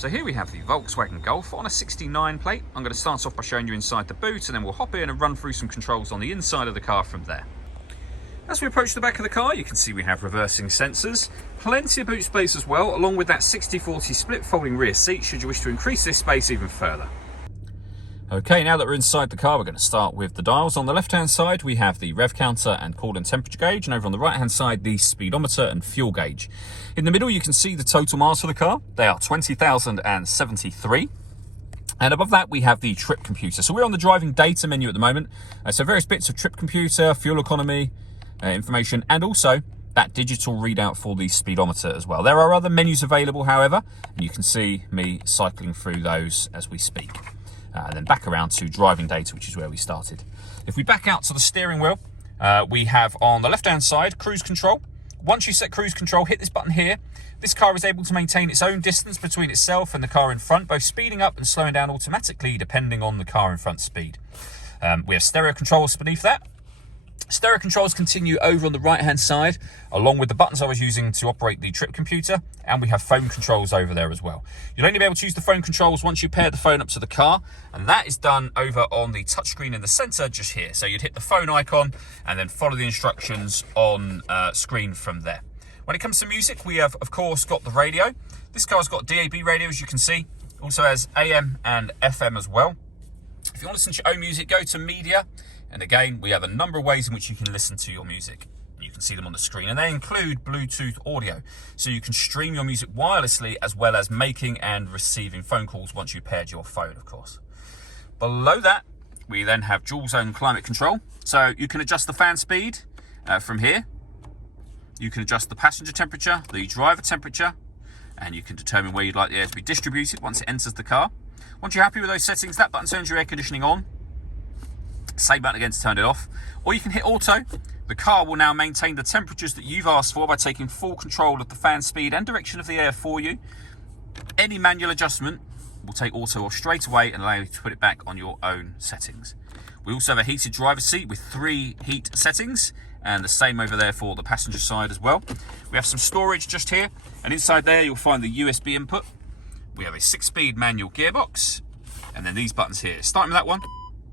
So here we have the Volkswagen Golf on a 69 plate. I'm going to start off by showing you inside the boot, and then we'll hop in and run through some controls on the inside of the car from there. As we approach the back of the car, you can see we have reversing sensors, plenty of boot space as well, along with that 60/40 split folding rear seat should you wish to increase this space even further. Okay, now that we're inside the car, we're going to start with the dials. On the left-hand side, we have the rev counter and coolant temperature gauge, and over on the right-hand side, the speedometer and fuel gauge. In the middle, you can see the total miles for the car. They are 20,073. And above that, we have the trip computer. So we're on the driving data menu at the moment. So various bits of trip computer, fuel economy, information, and also that digital readout for the speedometer as well. There are other menus available, however, and you can see me cycling through those as we speak. And then back around to driving data, which is where we started. If we back out to the steering wheel, we have on the left-hand side cruise control. Once you set cruise control, hit this button here. This car is able to maintain its own distance between itself and the car in front, both speeding up and slowing down automatically depending on the car in front's speed. We have stereo controls beneath that. Stereo controls continue over on the right-hand side, along with the buttons I was using to operate the trip computer, and we have phone controls over there as well. You'll only be able to use the phone controls once you pair the phone up to the car, and that is done over on the touchscreen in the center just here. So you'd hit the phone icon and then follow the instructions on screen from there. When it comes to music, we have, of course, got the radio. This car's got DAB radio, as you can see. Also has AM and FM as well. If you want to listen to your own music, go to media. And again, we have a number of ways in which you can listen to your music. You can see them on the screen, and they include Bluetooth audio. So you can stream your music wirelessly, as well as making and receiving phone calls once you paired your phone, of course. Below that, we then have dual zone climate control. So you can adjust the fan speed from here. You can adjust the passenger temperature, the driver temperature, and you can determine where you'd like the air to be distributed once it enters the car. Once you're happy with those settings, that button turns your air conditioning on. Same button again to turn it off, or you can hit auto. The car will now maintain the temperatures that you've asked for by taking full control of the fan speed and direction of the air for you. Any manual adjustment will take auto off straight away and allow you to put it back on your own settings. We also have a heated driver's seat with 3 heat settings, and the same over there for the passenger side as well. We have some storage just here, and inside there you'll find the USB input. We have a 6-speed manual gearbox, and then these buttons here. Starting with that one.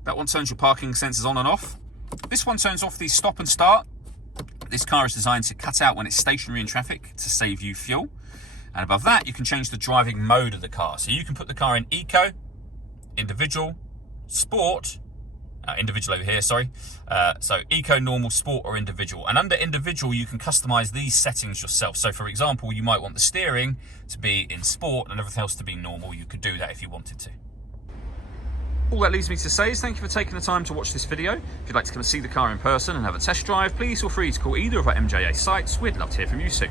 That one turns your parking sensors on and off. This one turns off the stop and start. This car is designed to cut out when it's stationary in traffic to save you fuel. And above that, you can change the driving mode of the car. So you can put the car in eco, individual, sport, individual over here, sorry. So eco, normal, sport, or individual. And under individual, you can customize these settings yourself. So for example, you might want the steering to be in sport and everything else to be normal. You could do that if you wanted to. All that leaves me to say is thank you for taking the time to watch this video. If you'd like to come and see the car in person and have a test drive, please feel free to call either of our MJA sites. We'd love to hear from you soon.